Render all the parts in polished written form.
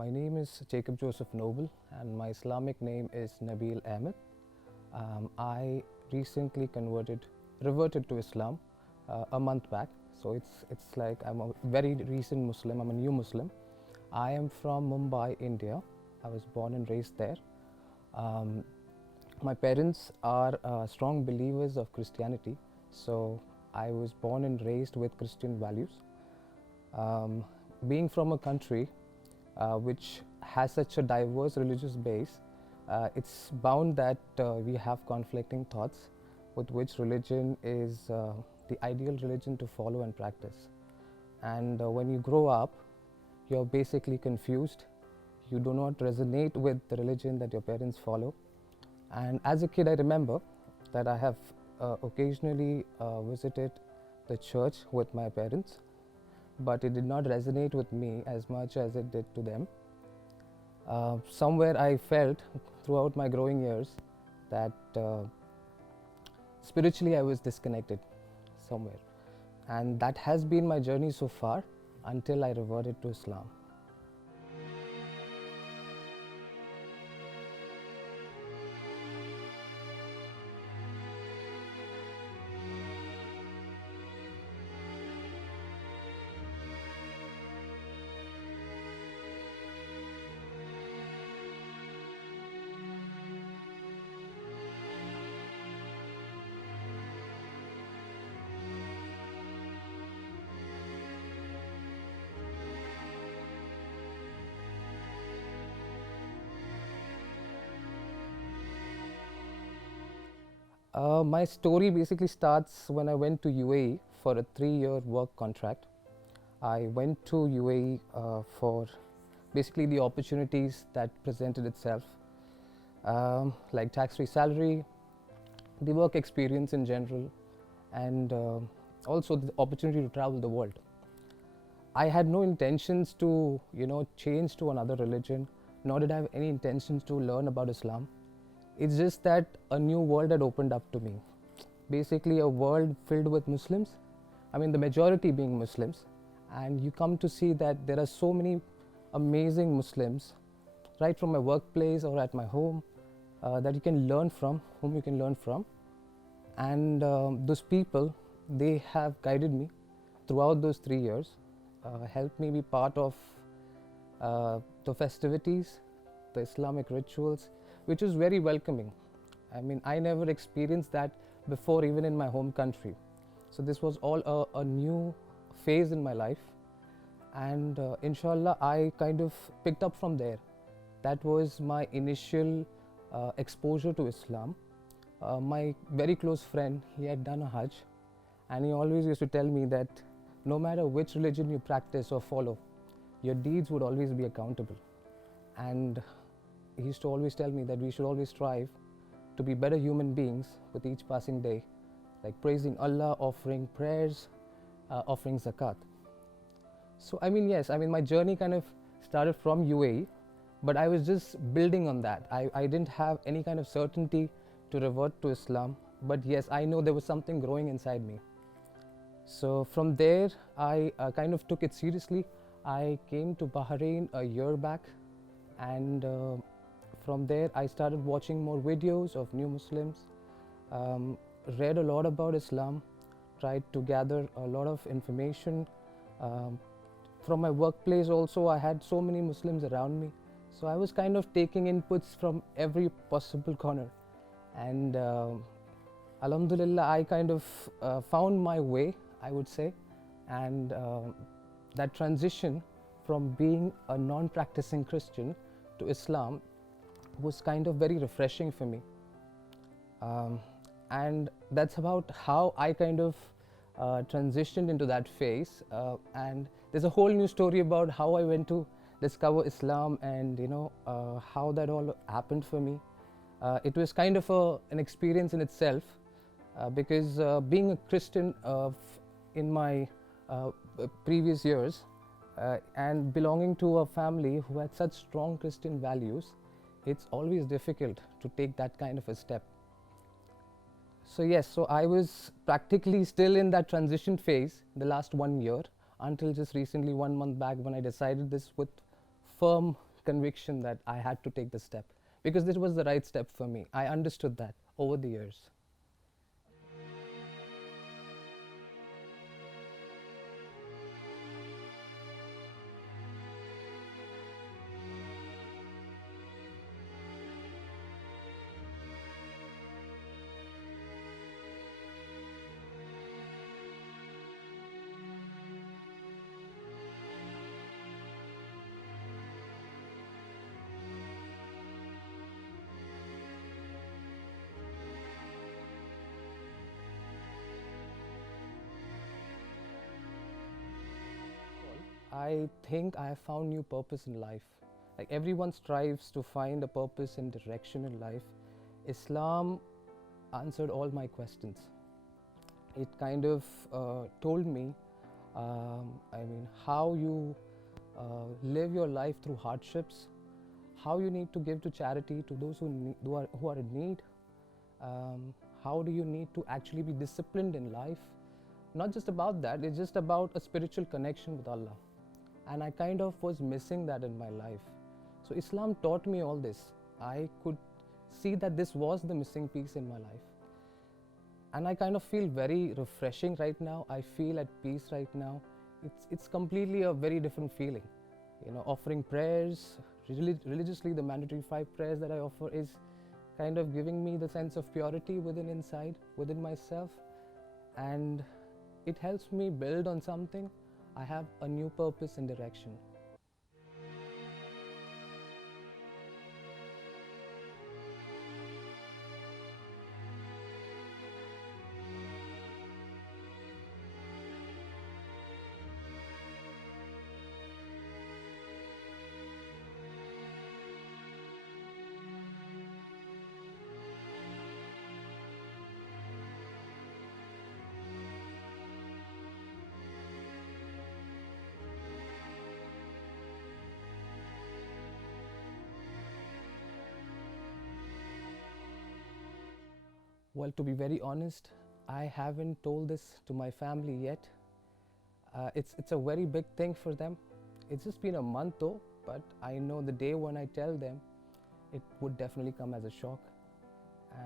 My name is Jacob Joseph Noble and my Islamic name is Nabeel Ahmed. I recently reverted to Islam a month back. So it's like I'm a very recent Muslim, I'm a new Muslim. I am from Mumbai, India. I was born and raised there. My parents are strong believers of Christianity, so I was born and raised with Christian values. Being from a country which has such a diverse religious base, it's bound that we have conflicting thoughts with which religion is the ideal religion to follow and practice. And when you grow up, you're basically confused. You do not resonate with the religion that your parents follow. And as a kid, I remember that I have occasionally visited the church with my parents, but it did not resonate with me as much as it did to them. Somewhere I felt throughout my growing years that spiritually I was disconnected somewhere. And that has been my journey so far until I reverted to Islam. My story basically starts when I went to UAE for a 3-year work contract. I went to UAE for basically the opportunities that presented itself, like tax-free salary, the work experience in general, and also the opportunity to travel the world. I had no intentions to, change to another religion, nor did I have any intentions to learn about Islam. It's just that a new world had opened up to me. Basically a world filled with Muslims, the majority being Muslims, and you come to see that there are so many amazing Muslims right from my workplace or at my home that you can learn from, whom you can learn from. And those people, they have guided me throughout those 3 years, helped me be part of the festivities, the Islamic rituals, which is very welcoming. I never experienced that before, even in my home country. So this was all a new phase in my life, and inshallah I kind of picked up from there. That was my initial exposure to Islam. My very close friend, he had done a Hajj, and he always used to tell me that no matter which religion you practice or follow, your deeds would always be accountable. And he used to always tell me that we should always strive to be better human beings with each passing day, like praising Allah, offering prayers, offering zakat. So yes, my journey kind of started from UAE, but I was just building on that. I didn't have any kind of certainty to revert to Islam, but yes, I know there was something growing inside me. So from there, I kind of took it seriously. I came to Bahrain a year back, and from there I started watching more videos of new Muslims, read a lot about Islam, tried to gather a lot of information. From my workplace also, I had so many Muslims around me, so I was kind of taking inputs from every possible corner, and alhamdulillah I kind of found my way, I would say. And that transition from being a non-practicing Christian to Islam was kind of very refreshing for me, and that's about how I kind of transitioned into that phase. And there's a whole new story about how I went to discover Islam, and how that all happened for me. It was kind of an experience in itself, because being a Christian in my previous years, and belonging to a family who had such strong Christian values, it's always difficult to take that kind of a step. So yes, so I was practically still in that transition phase the last 1 year, until just recently 1 month back, when I decided this with firm conviction that I had to take the step because this was the right step for me. I understood that over the years. I think I have found new purpose in life. Like everyone strives to find a purpose and direction in life. Islam answered all my questions. It kind of told me, how you live your life through hardships, how you need to give to charity to those who are in need, how do you need to actually be disciplined in life. Not just about that, it's just about a spiritual connection with Allah. And I kind of was missing that in my life. So Islam taught me all this. I could see that this was the missing piece in my life. And I kind of feel very refreshing right now. I feel at peace right now. It's completely a very different feeling. You know, offering prayers, religiously the mandatory 5 prayers that I offer is kind of giving me the sense of purity within myself. And it helps me build on something. I have a new purpose and direction. Well, to be very honest, I haven't told this to my family yet. It's a very big thing for them. It's just been a month though, but I know the day when I tell them, it would definitely come as a shock.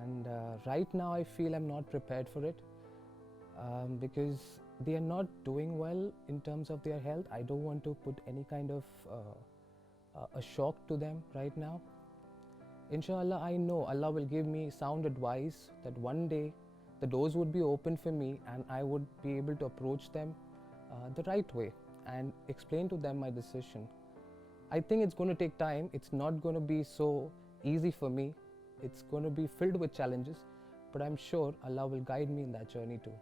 And right now I feel I'm not prepared for it because they are not doing well in terms of their health. I don't want to put any kind of a shock to them right now. Inshallah, I know Allah will give me sound advice that one day the doors would be open for me and I would be able to approach them the right way and explain to them my decision. I think it's going to take time. It's not going to be so easy for me. It's going to be filled with challenges, but I'm sure Allah will guide me in that journey too.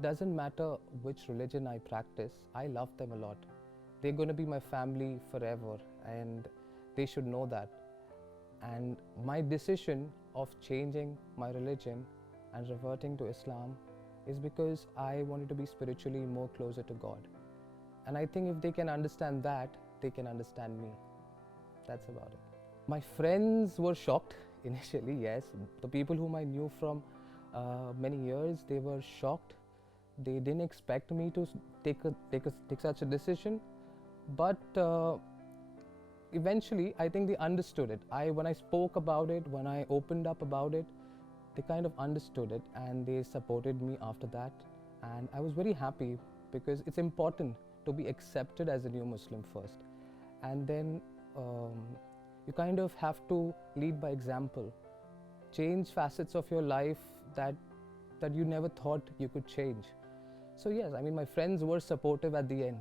Doesn't matter which religion I practice, I love them a lot. They're going to be my family forever and they should know that. And my decision of changing my religion and reverting to Islam is because I wanted to be spiritually more closer to God. And I think if they can understand that, they can understand me. That's about it. My friends were shocked initially, yes. The people whom I knew from many years, they were shocked. They didn't expect me to take such a decision. But eventually, I think they understood it. When I spoke about it, when I opened up about it, they kind of understood it and they supported me after that. And I was very happy because it's important to be accepted as a new Muslim first. And then you kind of have to lead by example. Change facets of your life that you never thought you could change. So yes, I mean, my friends were supportive at the end.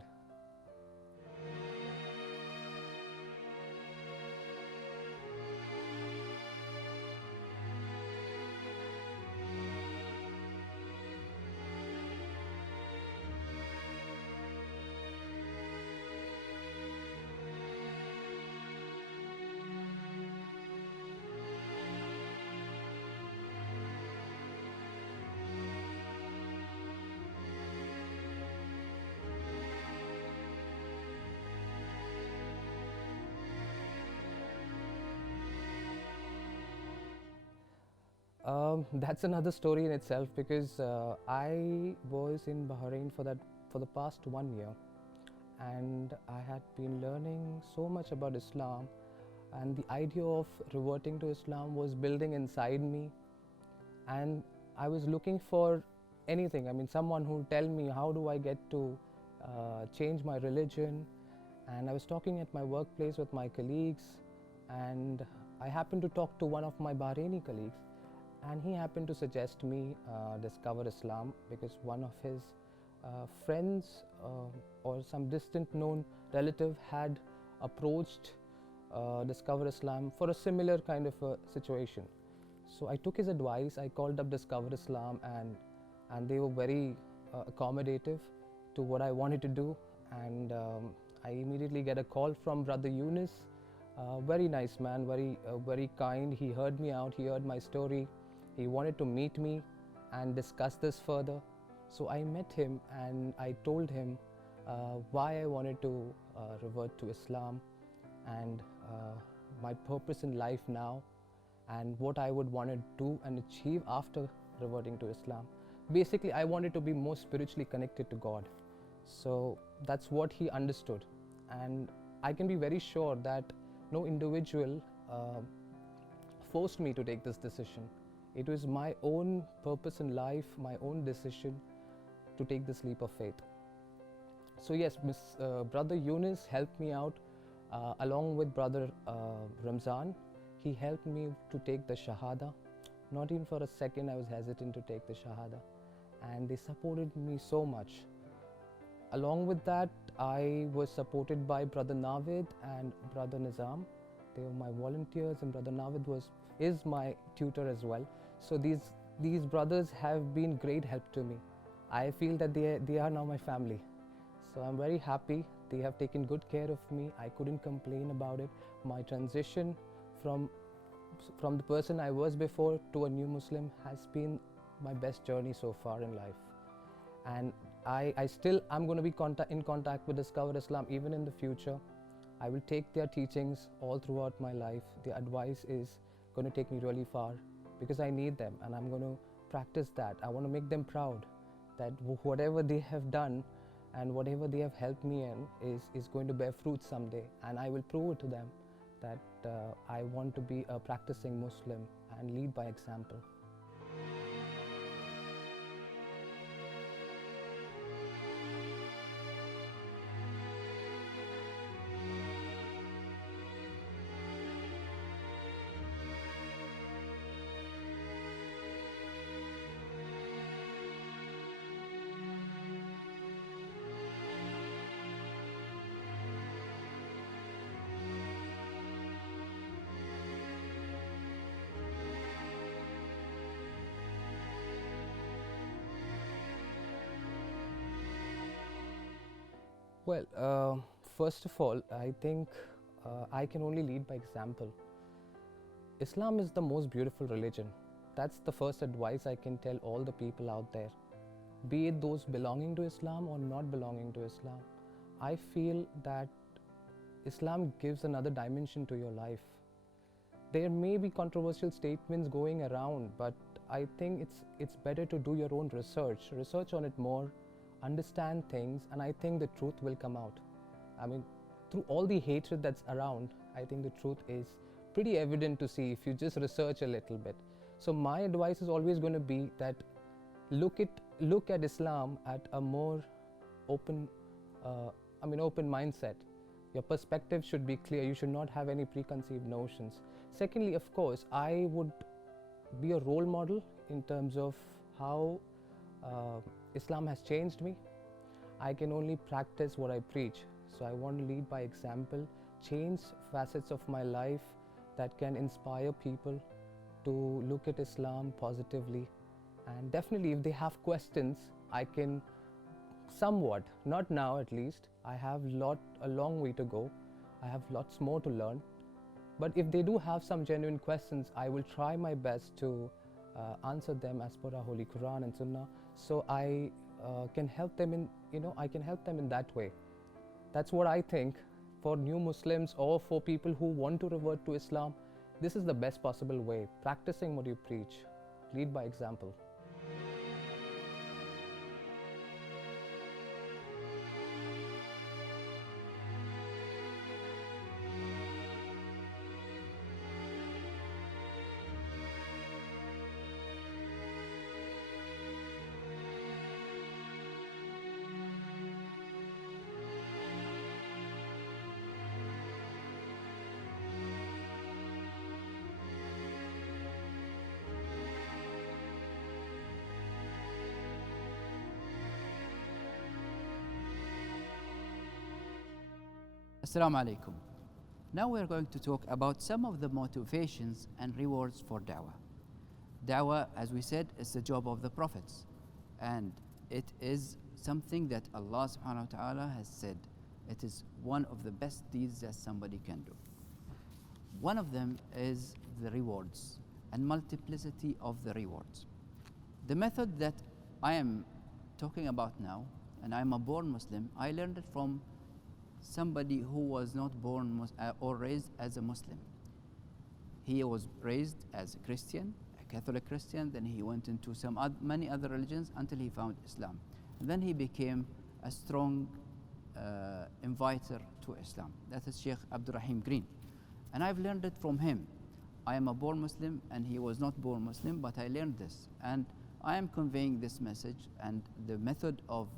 That's another story in itself because I was in Bahrain for the past 1 year, and I had been learning so much about Islam, and the idea of reverting to Islam was building inside me, and I was looking for anything. I mean, someone who would tell me how do I get to change my religion. And I was talking at my workplace with my colleagues, and I happened to talk to one of my Bahraini colleagues, and he happened to suggest me discover Islam because one of his friends or some distant known relative had approached Discover Islam for a similar kind of a situation. So I took his advice. I called up Discover Islam, and they were very accommodative to what I wanted to do. And I immediately get a call from Brother Yunus. Very nice man, very kind. He heard me out. He heard my story. He wanted to meet me and discuss this further. So I met him and I told him why I wanted to revert to Islam, and my purpose in life now, and what I would want to do and achieve after reverting to Islam. Basically, I wanted to be more spiritually connected to God. So that's what he understood. And I can be very sure that no individual forced me to take this decision. It was my own purpose in life, my own decision to take this leap of faith. So yes, Brother Yunus helped me out along with Brother Ramzan. He helped me to take the Shahada. Not even for a second I was hesitant to take the Shahada, and they supported me so much. Along with that, I was supported by Brother Navid and Brother Nizam. They were my volunteers, and Brother Navid is my tutor as well. So these brothers have been great help to me. I feel that they are now my family. So I'm very happy. They have taken good care of me. I couldn't complain about it. My transition from the person I was before to a new Muslim has been my best journey so far in life. And I'm going to be in contact with Discover Islam even in the future. I will take their teachings all throughout my life. Their advice is going to take me really far because I need them, and I'm going to practice that. I want to make them proud that whatever they have done and whatever they have helped me in is going to bear fruit someday, and I will prove it to them that I want to be a practicing Muslim and lead by example. Well, first of all, I think I can only lead by example. Islam is the most beautiful religion. That's the first advice I can tell all the people out there, be it those belonging to Islam or not belonging to Islam. I feel that Islam gives another dimension to your life. There may be controversial statements going around, but I think it's better to do your own research on it more, understand things, and I think the truth will come out. I mean, through all the hatred that's around, I think the truth is pretty evident to see if you just research a little bit. So my advice is always going to be that look at Islam at a more open mindset. Your perspective should be clear. You should not have any preconceived notions. Secondly, of course, I would be a role model in terms of how Islam has changed me. I can only practice what I preach. So I want to lead by example, change facets of my life that can inspire people to look at Islam positively. And definitely if they have questions, I can somewhat, not now at least, I have a long way to go. I have lots more to learn. But if they do have some genuine questions, I will try my best to answer them as per our Holy Quran and Sunnah. So I can help them in that way. That's what I think. For new Muslims or for people who want to revert to Islam, this is the best possible way. Practicing what you preach. Lead by example. Assalamu alaikum. Now we are going to talk about some of the motivations and rewards for da'wah. Da'wah, as we said, is the job of the prophets, and it is something that Allah subhanahu wa ta'ala has said it is one of the best deeds that somebody can do. One of them is the rewards and multiplicity of the rewards. The method that I am talking about now, and I'm a born Muslim, I learned it from somebody who was not born or raised as a Muslim. He was raised as a Christian, a Catholic Christian, then he went into many other religions until he found Islam. And then he became a strong inviter to Islam. That is Sheikh Abdurrahim Green. And I've learned it from him. I am a born Muslim and he was not born Muslim, but I learned this. And I am conveying this message and the method of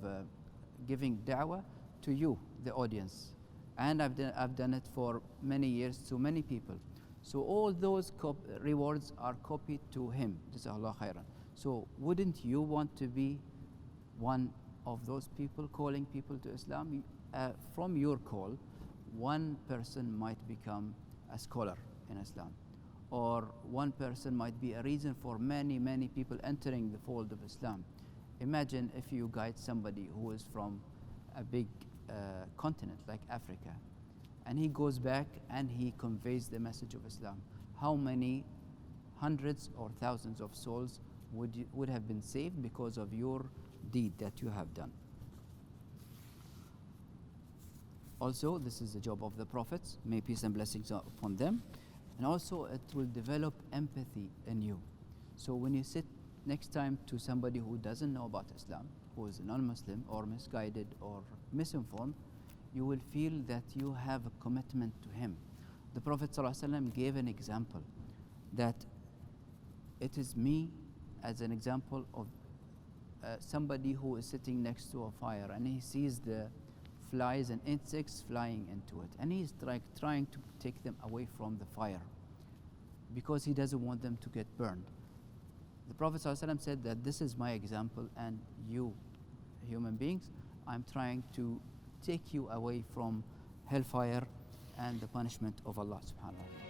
giving da'wah to you, the audience. And I've done it for many years to many people. So all those rewards are copied to him. Jazakallah khairan. So wouldn't you want to be one of those people calling people to Islam? From your call, one person might become a scholar in Islam, or one person might be a reason for many, many people entering the fold of Islam. Imagine if you guide somebody who is from a big continent like Africa, and he goes back and he conveys the message of Islam. How many hundreds or thousands of souls would have been saved because of your deed that you have done? Also, this is the job of the prophets. May peace and blessings upon them. And also, it will develop empathy in you. So when you sit next time to somebody who doesn't know about Islam, who is non-Muslim or misguided or misinformed, you will feel that you have a commitment to him. The Prophet ﷺ gave an example that it is me as an example of somebody who is sitting next to a fire and he sees the flies and insects flying into it, and he's trying to take them away from the fire because he doesn't want them to get burned. The Prophet ﷺ said that this is my example, and you, human beings, I'm trying to take you away from hellfire and the punishment of Allah subhanahu wa ta'ala.